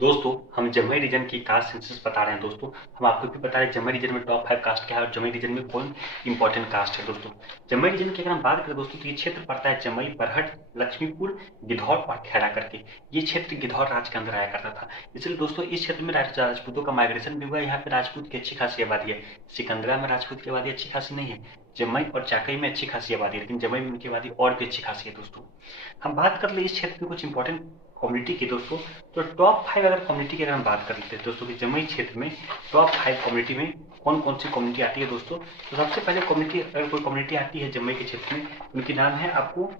दोस्तों हम जमुई रीजन की कास्ट सेंसस बता रहे हैं। दोस्तों हम आपको भी बता रहे हैं जमुई रीजन में टॉप 5 कास्ट क्या है और जमुई रीजन में कौन इंपॉर्टेंट कास्ट है। दोस्तों जमुई रीजन की अगर हम बात करें दोस्तों, तो ये क्षेत्र पड़ता है जमुई, बरहट, लक्ष्मीपुर, गिद्धौर और खैरा करके। ये क्षेत्र गिद्धौर राज के अंदर आया करता था। इसलिए दोस्तों इस क्षेत्र में राजपूतों का माइग्रेशन भी हुआ है। यहाँ पे राजपूत की अच्छी खासी आबादी है। सिकंदरा में राजपूत की आबादी अच्छी खासी नहीं है। जमुई और चाकई में अच्छी खासी आबादी है, लेकिन जमुई में उनकी आबादी और भी अच्छी खासी है। दोस्तों हम बात कर ले इस क्षेत्र में कुछ इंपॉर्टेंट कम्युनिटी की। दोस्तों तो टॉप 5 अगर कम्युनिटी की अगर हम बात कर लेते हैं दोस्तों कि जमुई क्षेत्र में टॉप 5 कम्युनिटी में कौन कौन सी कम्युनिटी आती है। दोस्तों तो सबसे पहले कम्युनिटी, अगर कोई कम्युनिटी आती है जमुई के क्षेत्र में, उनकी नाम है आपको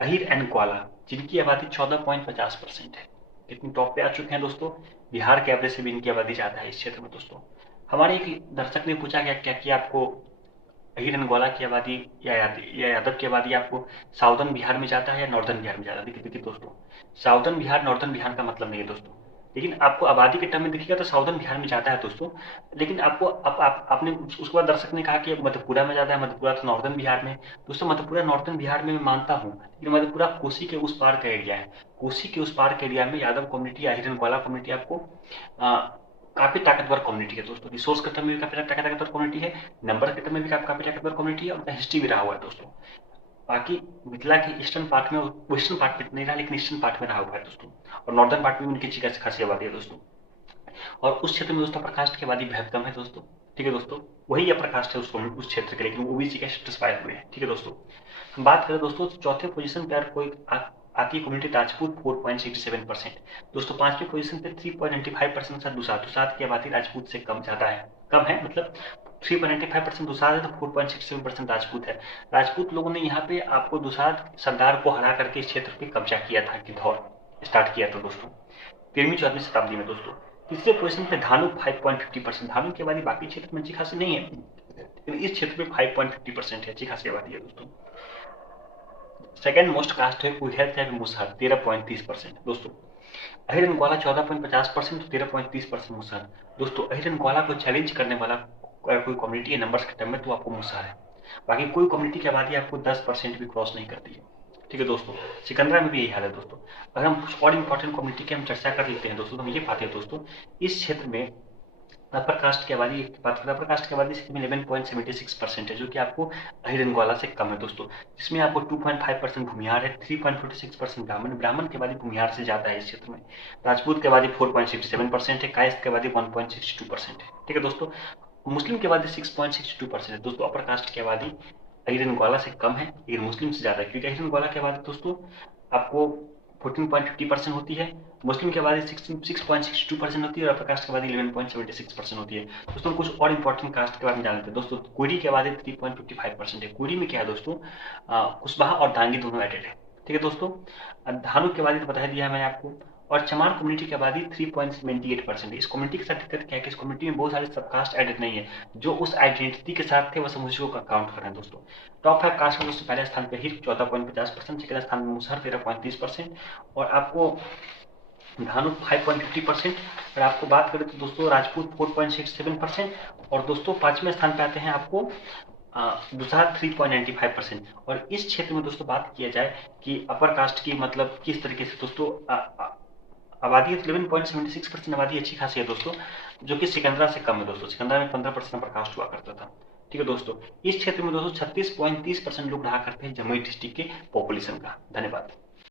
अहिर एंड ग्वाला, जिनकी आबादी 14.50% है। इतनी टॉप पे आ चुके हैं दोस्तों। बिहार के एवरेज से भी इनकी आबादी ज्यादा है इस क्षेत्र में। दोस्तों हमारे एक दर्शक ने पूछा क्या कि आपको अहिर एंड ग्वाला की आबादी या यादव की आबादी आपको साउदर्न बिहार में जाता है या नॉर्दर्न बिहार में जाता है। देखिए दोस्तों, साउदर्न बिहार नॉर्दर्न बिहार का मतलब नहीं है दोस्तों, लेकिन आपको आबादी के टर्म में देखिएगा तो साउदर्न बिहार में जाता है दोस्तों। लेकिन आपको आपने उसके बाद दर्शक ने कहा कि मधेपुरा में जाता है। मधेपुरा तो नॉर्दर्न बिहार में। दोस्तों मधेपुरा नॉर्दर्न बिहार में मैं मानता हूँ, लेकिन मधेपुरा कोसी के उस पार का एरिया है। कोसी के उस पार के एरिया में Yadav community, Ahir and Gwala community आपको काफी ताकतवर कम्युनिटी है। दोस्तों रिसोर्स के टर्म में भी काफी ताकतवर कम्युनिटी है, नंबर के टर्म में भी काफी ताकतवर कम्युनिटी है, उनका हिस्ट्री भी रहा हुआ है। दोस्तों बाकी मिथिला के ईस्टर्न पार्ट में, वेस्टर्न पार्ट में नहीं रहा, लेकिन ईस्टर्न पार्ट में रहा हुआ है दोस्तों। और नॉर्दर्न पार्ट में उनकी अच्छी खासी आबादी है दोस्तों। और उस क्षेत्र में दोस्तों प्रकास्ट की आबादी बेहद कम है दोस्तों। ठीक है दोस्तों, वही अपर कास्ट है उस क्षेत्र के, लेकिन ओबीसी का स्टेटस पाए हुए हैं। ठीक है दोस्तों, हम बात करें दोस्तों चौथे पोजीशन पर कोई आती है कम्युनिटी राजपूत 4.67%। दोस्तों पांचवी पोजीशन पे 3.95% दुसाध की आबादी राजपूत से कम ज्यादा है, कम है मतलब 3.95% दुसाध है तो 4.67% राजपूत है। राजपूत लोगों ने यहाँ पे आपको दुसाध सरदार को हरा करके इस क्षेत्र पे कब्जा किया था, गिद्धौर स्टार्ट किया था दोस्तों 13वीं-14वीं शताब्दी में। दोस्तों तीसरे पोजीशन पे धानु 5.50%। धानु की आबादी बाकी क्षेत्र में अच्छी खासी नहीं है, लेकिन इस क्षेत्र में 5.50% है, अच्छी खासी आबादी है दोस्तों। सेकंड मोस्ट कास्ट है कुहैत है मुसहर 13.30%। दोस्तों अहिर एंड ग्वाला 14.50% तो 13.30% मुसहर। दोस्तों अहिर एंड ग्वाला को चैलेंज करने वाला कोई कम्युनिटी है नंबर्स के टर्म में तो आपको मुसहर है। बाकी कोई कम्युनिटी की आबादी आपको 10% भी क्रॉस नहीं करती है। ठीक है दोस्तों, सिकंदरा में भी यही हाल है दोस्तों। अगर हम कुछ और इंपॉर्टेंट कम्युनिटी की हम चर्चा कर लेते हैं दोस्तों, तो हम ये पाते हैं दोस्तों इस क्षेत्र में अपर कास्ट की आबादी की बात करें, अपर कास्ट की आबादी सिर्फ 11.76% है, जो कि आपको अहिर एंड ग्वाला से कम है दोस्तों। जिसमें आपको 2.5% भूमिहार है, 3.46% ब्राह्मण। ब्राह्मण की आबादी भूमिहार से ज्यादा है इस क्षेत्र में। राजपूत की आबादी 4.67% है, कायस्थ की आबादी 1.62% है। ठीक है दोस्तों, मुस्लिम की आबादी 6.62% है। दोस्तों अपर कास्ट की आबादी अहिर एंड ग्वाला से कम है, लेकिन मुस्लिम से ज्यादा है, क्योंकि अहिर एंड ग्वाला की आबादी दोस्तों आपको 14.50% होती है, मुस्लिम की आबादी 6.62% होती है और अपर कास्ट की आबादी 11.76% होती है। दोस्तों कुछ और इंपॉर्टेंट कास्ट के बारे में जान लेते हैं दोस्तों। कोरी की आबादी 3.55% है। कोरी में क्या है दोस्तों, कुशवाहा और दांगी दोनों एडेड है। ठीक है दोस्तों, धानु की आबादी तो बता दिया है मैंने आपको। और चमार कम्युनिटी की आबादी 3.78% है। इस कम्युनिटी के साथ दिक्कत क्या है कि इस कम्युनिटी में बहुत सारे सबकास्ट एडेड नहीं है, जो उस आइडेंटिटी के साथ थे बस हम उसी को काउंट कर रहे हैं दोस्तों। टॉप 5 कास्ट में दोस्तों पहले स्थान पे हिर 14.50%, सेकंड स्थान में मुसहर 13.30% और आपको धानु 5.50%। और आपको बात करें तो दोस्तों राजपूत 4.67% और दोस्तों पांचवें स्थान पे आते हैं आपको दुसाध 3.95%। और इस क्षेत्र में दोस्तों बात किया जाए कि अपर कास्ट की मतलब किस तरीके से दोस्तों आबादी 11.76% आबादी अच्छी खासी है दोस्तों, जो कि सिकंदरा से कम है दोस्तों। सिकंदरा में 15% अपर कास्ट हुआ करता था। ठीक है दोस्तों, इस क्षेत्र में दोस्तों 36.30% लोग रहा करते हैं जमुई डिस्ट्रिक्ट के पॉपुलेशन का। धन्यवाद।